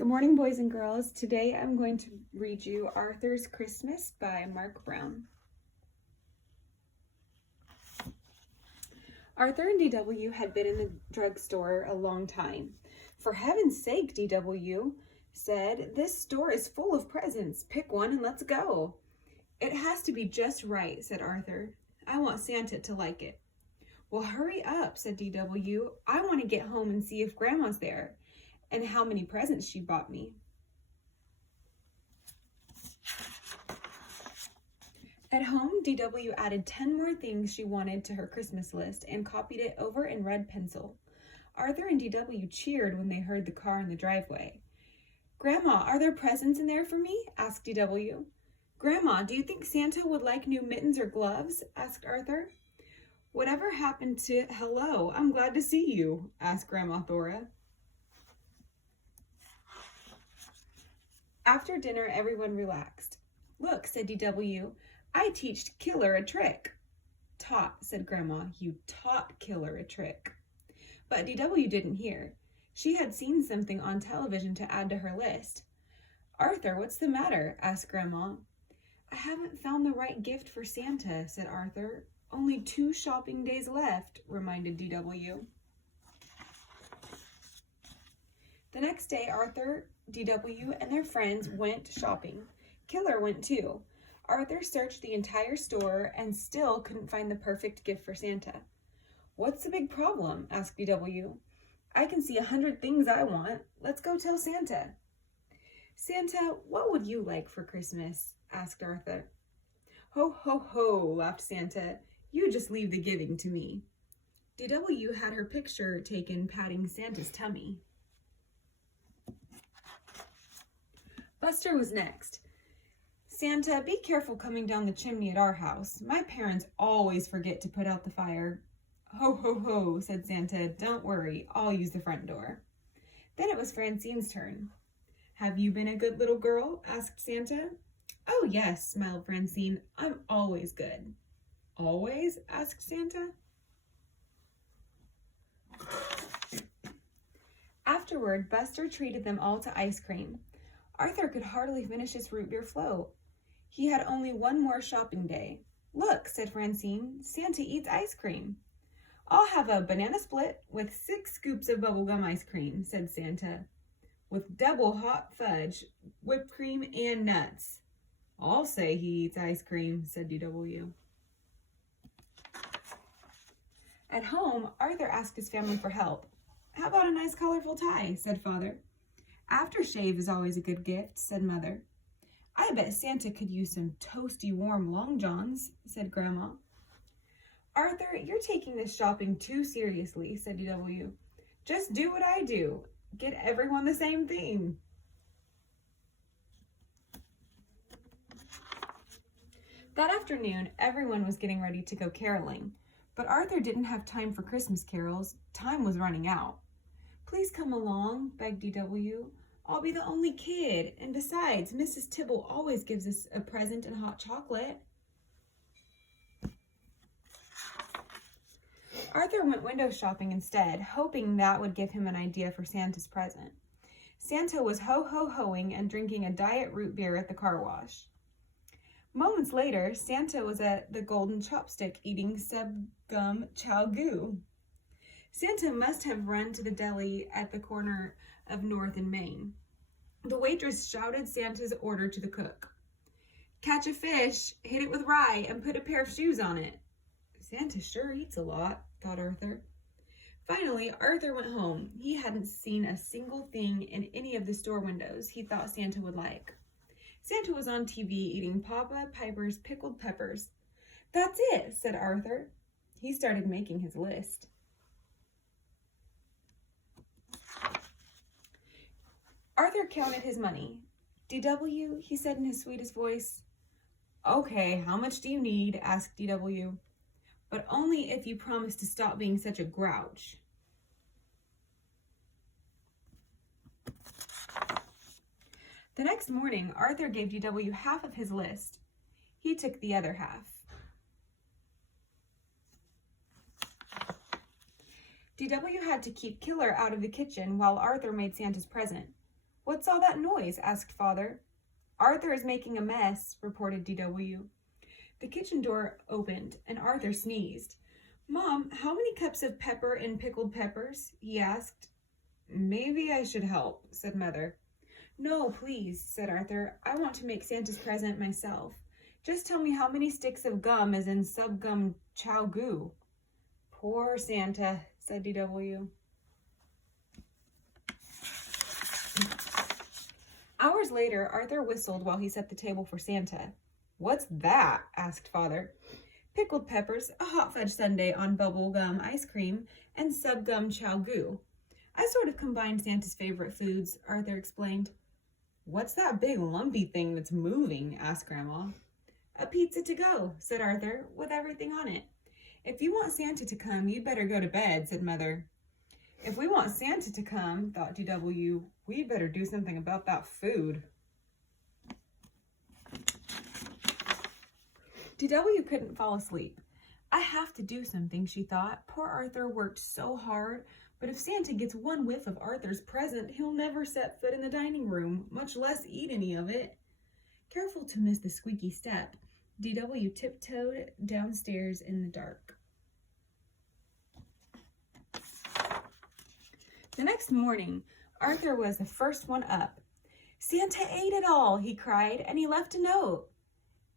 Good morning, boys and girls. Today I'm going to read you Arthur's Christmas by Marc Brown. Arthur and DW had been in the drugstore a long time. "For heaven's sake," DW said, "this store is full of presents. Pick one and let's go." "It has to be just right," said Arthur. "I want Santa to like it." "Well, hurry up," said DW. "I want to get home and see if Grandma's there and how many presents she bought me." At home, DW added 10 more things she wanted to her Christmas list and copied it over in red pencil. Arthur and DW cheered when they heard the car in the driveway. "Grandma, are there presents in there for me?" asked DW. "Grandma, do you think Santa would like new mittens or gloves?" asked Arthur. "Whatever happened to hello, I'm glad to see you?" asked Grandma Thora. After dinner, everyone relaxed. "Look," said DW, "I teached Killer a trick." "Taught," said Grandma. "You taught Killer a trick." But DW didn't hear. She had seen something on television to add to her list. "Arthur, what's the matter?" asked Grandma. "I haven't found the right gift for Santa," said Arthur. "Only 2 shopping days left," reminded DW. The next day, Arthur, DW, and their friends went shopping. Killer went too. Arthur searched the entire store and still couldn't find the perfect gift for Santa. "What's the big problem?" asked DW. "I can see 100 things I want. Let's go tell Santa." "Santa, what would you like for Christmas?" asked Arthur. "Ho, ho, ho," laughed Santa. "You just leave the giving to me." DW had her picture taken patting Santa's tummy. Buster was next. "Santa, be careful coming down the chimney at our house. My parents always forget to put out the fire." "Ho, ho, ho," said Santa. "Don't worry, I'll use the front door." Then it was Francine's turn. "Have you been a good little girl?" asked Santa. "Oh, yes," smiled Francine. "I'm always good." "Always?" asked Santa. Afterward, Buster treated them all to ice cream. Arthur could hardly finish his root beer float. He had only one more shopping day. "Look," said Francine, "Santa eats ice cream." "I'll have a banana split with 6 scoops of bubblegum ice cream," said Santa, "with double hot fudge, whipped cream, and nuts." "I'll say he eats ice cream," said DW. At home, Arthur asked his family for help. "How about a nice colorful tie?" said Father. "Aftershave is always a good gift," said Mother. "I bet Santa could use some toasty warm long johns," said Grandma. "Arthur, you're taking this shopping too seriously," said DW. "Just do what I do. Get everyone the same thing." That afternoon, everyone was getting ready to go caroling, but Arthur didn't have time for Christmas carols. Time was running out. "Please come along," begged DW. "I'll be the only kid, and besides, Mrs. Tibble always gives us a present and hot chocolate." Arthur went window shopping instead, hoping that would give him an idea for Santa's present. Santa was ho-ho-hoing and drinking a diet root beer at the car wash. Moments later, Santa was at the Golden Chopstick eating sub-gum chow goo. Santa must have run to the deli at the corner of North and Main. The waitress shouted Santa's order to the cook. "Catch a fish, hit it with rye, and put a pair of shoes on it." "Santa sure eats a lot," thought Arthur. Finally, Arthur went home. He hadn't seen a single thing in any of the store windows he thought Santa would like. Santa was on TV eating Papa Piper's pickled peppers. "That's it," said Arthur. He started making his list. Arthur counted his money. "DW," he said in his sweetest voice. "Okay, how much do you need?" asked DW. "But only if you promise to stop being such a grouch." The next morning, Arthur gave DW half of his list. He took the other half. DW had to keep Killer out of the kitchen while Arthur made Santa's present. What's all that noise? Asked Father. Arthur is making a mess, reported DW. The kitchen door opened, and Arthur sneezed. Mom, how many cups of pepper and pickled peppers? He asked. Maybe I should help, said Mother. No, please, said Arthur. I want to make Santa's present myself. Just tell me how many sticks of gum is in subgum chow goo. Poor Santa, said DW. Hours later, Arthur whistled while he set the table for Santa. What's that? Asked Father. Pickled peppers, a hot fudge sundae on bubble gum ice cream, and subgum chow goo. I sort of combined Santa's favorite foods, Arthur explained. What's that big lumpy thing that's moving? Asked Grandma. A pizza to go, said Arthur, with everything on it. If you want Santa to come, you'd better go to bed, said Mother. If we want Santa to come, thought DW, we better do something about that food. DW couldn't fall asleep. I have to do something, she thought. Poor Arthur worked so hard, but if Santa gets one whiff of Arthur's present, he'll never set foot in the dining room, much less eat any of it. Careful to miss the squeaky step, DW tiptoed downstairs in the dark. The next morning, Arthur was the first one up. Santa ate it all, he cried, and he left a note.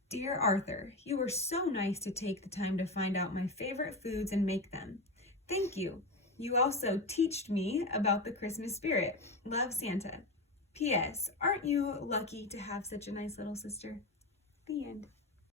Dear Arthur, you were so nice to take the time to find out my favorite foods and make them. Thank you. You also teached me about the Christmas spirit. Love, Santa. P.S. Aren't you lucky to have such a nice little sister? The end.